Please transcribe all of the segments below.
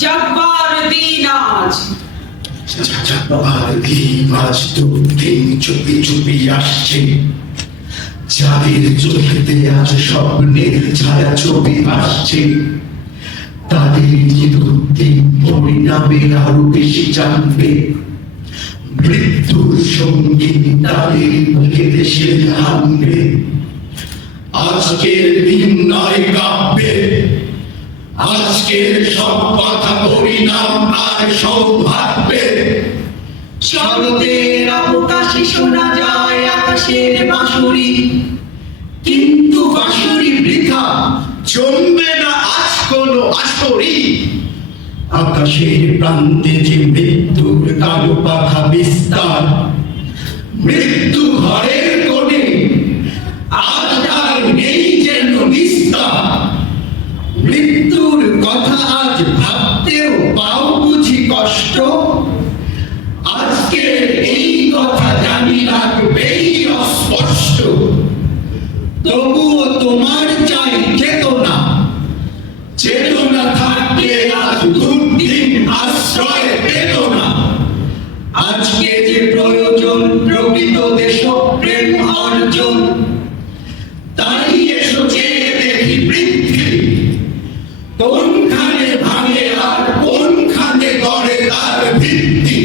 জাগবার দিন আজ। জাগবার দিন আজ দুদিন চুপি চুপি আসছে, যাদের চোখেতে আজ স্বপ্নের ছায়া ছবি আসছে, তাদের দুদিন পরিণামে আরো বেশি জানবে। মৃত্যুর সঙ্গী তাদের মুখে দেশে আনবে। আজকের দিন নয় কাব্যে, আজকের সব কথা পরিণাম আর সৌভাগ্যে। শরতের অবকাশে শোনা যায় আকাশের বাঁশুরি, কিন্তু বাঁশুরি বৃথা, জমবে না আজ কোনো আসরি। আকাশের প্রান্তে যে মৃত্যুর কালো পাখা বিস্তার, মৃত্যু ঘরের কোণে আজ আর নেই যেন নিস্তার। মৃত্যুর কথা আজ ভাবতেও পাও বুঝি কষ্ট, আজকে এই কথা জানি লাগবেই অস্পষ্ট। তবুও তোমার চাই চেতনা, চেতনা থাকলে আজ দুর্দিন আশ্রয় পেত না। আজকে যে প্রয়োজন প্রকৃত দেশপ্রেম অর্জন, তাই এসো চেয়ে দেখি পৃথিবী কোনখানে ভাঙে আর কোনখানে গড়ে তার ভিত্তি।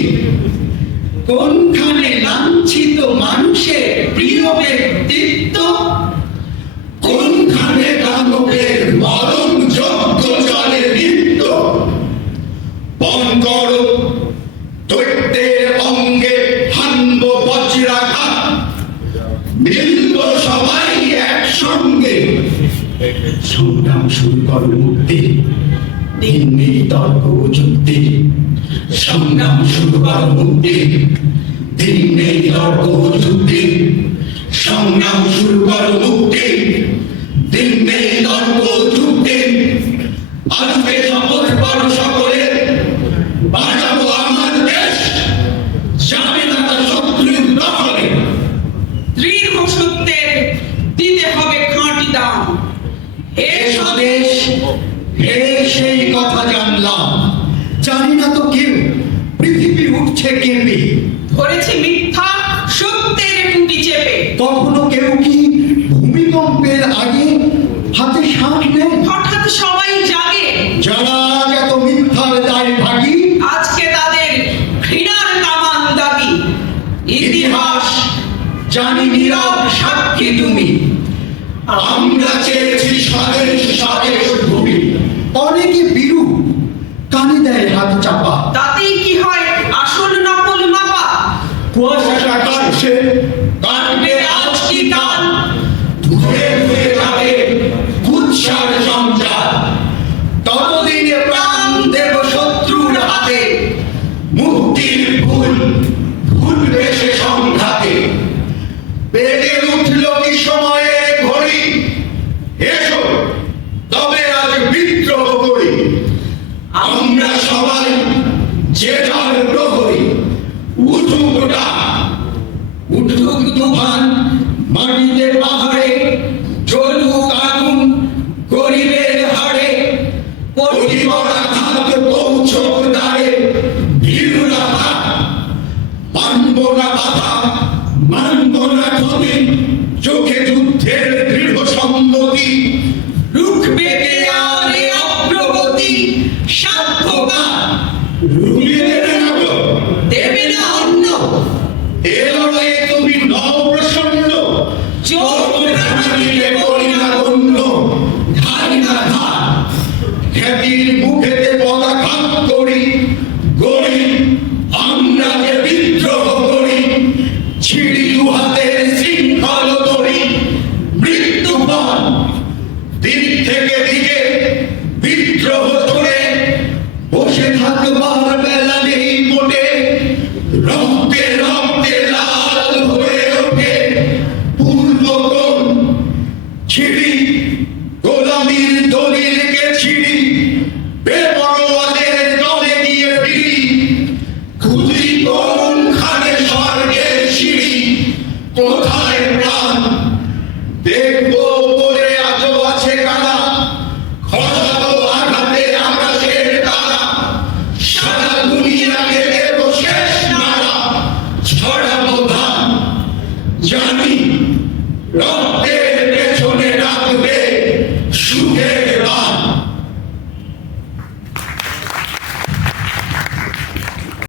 কোনখানে লাঞ্ছিত মানুষের প্রিয় ব্যক্তিত্ব, কোনখানে দানবের মরণ যোগ্য জলে নৃত্য। বন করো দৈত্যের অঙ্গে হানব বজ্রাঘাত, মিলব সবাই একসঙ্গে। সংগ্রাম শুরু করো মুক্তি, দিন নেই তর্ক যুক্তি। সংগ্রাম শুরু করো মুক্তি, দিন নেই তর্ক যুক্তি। সংগ্রাম শুরু করো মুক্তি, দিন নেই তর্ক যুক্তি। আজকে শপথ করো সকলে, বাঁচাবো আমার দেশ, যাবে না তার শত্রুর দখলে। দৃঢ় সত্যের দিতে হবে খাঁটি দাম। হে স্বদেশ, হে সেই কথা জানলাম, জানি না তো কেউ পৃথিবী উঠছে কেঁপে। ধরেছে মিথ্যা সত্যের টুটি চেপে, কখনো কেউ কি ভূমিকম্পের আগে হাতে শ্বাস নেয়? হঠাৎ সবাই জাগে, যারা এত মিথ্যার দায় ভাগী, আজকে তাদের ঘৃণার কামান দাগি। ইতিহাস জানি নীরব সাক্ষী তুমি, আমরা চেয়েছি স্বদেশ স্বদেশ ভূমি। অনেকে বিরু কানে দেয় হাত চাপা, তাতেই কি হয় আসল নকল মাপা। কুয়াশা কাটছে কাটবে আজ কি কাল, ধুয়ে ধুয়ে যাবে কুৎসার সঞ্চার। ততদিনে প্রাণ দেব শত্রুর হাতে, মুক্তির ভুল ভুলবে সে সংঘাতে। বেড়ে উঠল কি সময়ে ঘড়ি, এসো তবে আজ বিদ্রোহ করি। আমরা সবাই যে যার প্রহরী, উঠুক ডাক, উঠুক তুফান মাটিতে পাহাড়ে, জ্বলুক আগুন গরিবের হাড়ে। পরিমরা ঘাত পৌঁছক দ্বারে, ভীরুরা হাত মানব না বাধা, মানব না ক্ষতি। চোখে যুদ্ধের দৃঢ় সম্মতি, রুখবে কে আর এ অগ্রগতি। সাধ্যকার রুলিয়ে দেবে না গো, দেবে না অন্য। এ লড়াইয়ে তুমি নও প্রসন্ন। চোখ রাঙানিলে করি না গণ্য, ধারি না ধার। খ্যাতির মুখেতে পদাঘাত করি, গড়ি আমরা যে বিদ্রোহ করি। ছিড়ি দুহাতের শৃঙ্খল করি, মৃত্যুপণ দিক থেকে দিকে বিদ্রোহ করে। বসে থাকবার বেলা নেই মোটে, রক্তে রক্তে লাল হয়ে ওঠে পূর্বকোণ। ছিড়ি গোলামীর দলিলকে ছিড়ি, বেপরোয়াদের দলে গিয়ে ফিরি। খুঁজি কোনখানে স্বর্গের সিঁড়ি, কোথায় প্রাণ দেখবো বলে আজও আছে কারা। খসাবো আঘাতে আকাশের তারা, রক্তের পেছনে রাখবে সুখের বান।